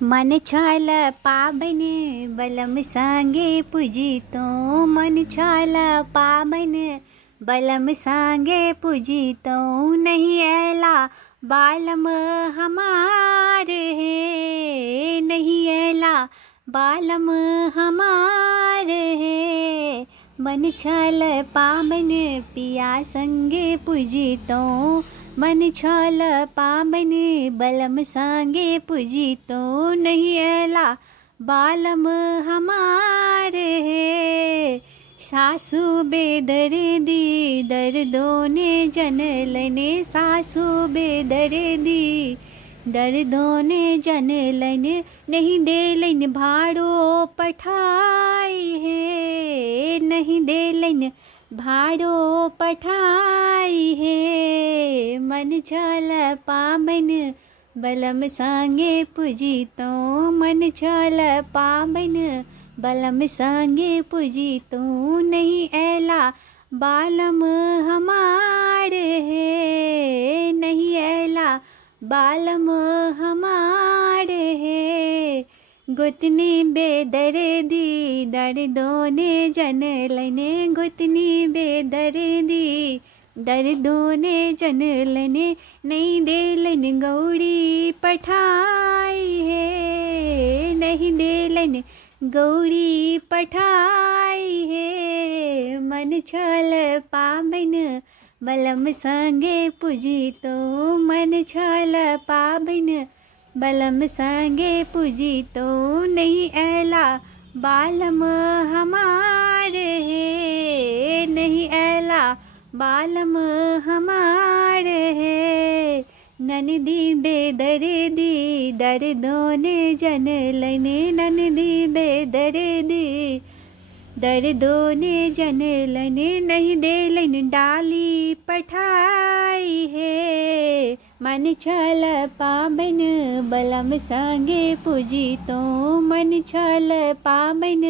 मन छाल पाबन बलम सांगे पूजितो। मन छाल पाबन बलम सांगे पूजितो। नहीं ऐला बालम हमार है, नहीं ऐला बालम हमार है। मन छाल पाबन पिया संगे पूजितो। मन छाल पाबन बलम सांगे पूजितो। नहीं ऐला बालम हमार है। सासू बेदर्दी दर्दों ने जनलने। सासू बेदर्दी दर्दों ने जनलन। नहीं देलन भाड़ो पठाई है, नहीं देलन भाड़ो पठाई है। मन छाल पाबन बलम सांगे पूजितो। मन छाल पाबन बलम सांगे पूजितो। नहीं ऐला बालम हमार है, नहीं ऐला बालम हमार है। गुतनी बेदर्दी दर्दों ने जनलने। गुतनी बेदर्दी दर्दों ने जनलने। नहीं देलन गौड़ी पठाई है, नहीं देलन गौड़ी पठाई है। मन छाल पाबन बलम सांगे पूजितो। मन छाल पाबन बलम सांगे पूजितो। नहीं ऐला बालम हमार है, नहीं ऐला बालम हमार है। ननदी बेदर्दी दर्दों ने जनलने। ननदी बेदर्दी दर्दों ने जनलने। नहीं देलन डाली पठाई है। मन छाल पाबन बलम सांगे पूजितो। मन छाल पाबन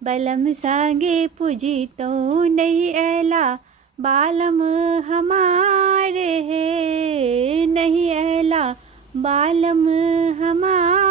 बलम सांगे पूजितो। नहीं ऐला बालम हमार है, नहीं ऐला बालम हमार